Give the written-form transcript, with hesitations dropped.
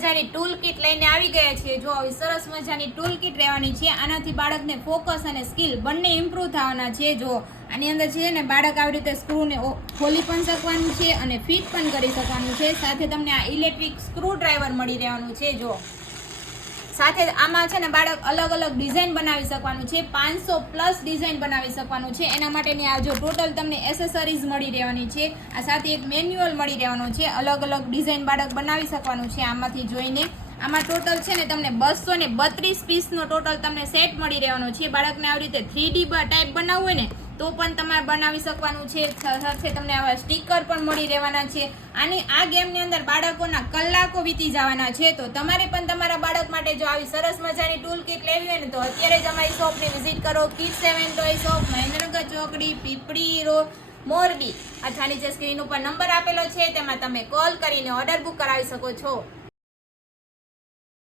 મજાની tool kit લઈને આવી ગયા છીએ। જો આવી સરસ મજાની ટૂલ કિટ રહેવાની છે। આનાથી બાળકને ફોકસ અને સ્કિલ બંને ઇમ્પ્રૂવ થવાના છે। જો આની અંદર છે ને બાળક આવી રીતે સ્ક્રૂને ખોલી પણ શકવાનું છે અને ફિટ પણ કરી શકવાનું છે। સાથે તમને આ ઇલેક્ટ્રિક સ્ક્રૂ ડ્રાઈવર મળી રહેવાનું છે। જો સાથે આમાં છે ને બાળક અલગ અલગ ડિઝાઇન બનાવી શકવાનું છે। 500+ ડિઝાઇન બનાવી શકવાનું છે। એના માટેની આ જો ટોટલ તમને એસેસરીઝ મળી રહેવાની છે। આ સાથે એક મેન્યુઅલ મળી રહેવાનું છે। અલગ અલગ ડિઝાઇન બાળક બનાવી શકવાનું છે આમાંથી જોઈને। આમાં ટોટલ છે ને તમને 232 પીસનો ટોટલ તમને સેટ મળી રહેવાનો છે। બાળકને આવી રીતે 3D ટાઈપ બનાવવું હોય ને તો પણ તમારે બનાવી શકવાનું છે। સાથે તમને આવા સ્ટીકર પણ મળી રહેવાના છે। આની આ ગેમની અંદર બાળકોના કલાકો વીતી જવાના છે। તો તમારે પણ તમારા બાળક માટે જો આવી સરસ મજાની ટૂલ કિટ લેવી હોય ને તો અત્યારે જ અમારી શોપની વિઝિટ કરો। કિડ્સ સેવન ટોય શોપ, મહેન્દ્રનગર ચોકડી, પીપળી રોડ, મોરબી। અથવા નીચે સ્ક્રીન ઉપર નંબર આપેલો છે તેમાં તમે કોલ કરીને ઓર્ડર બુક કરાવી શકો છો।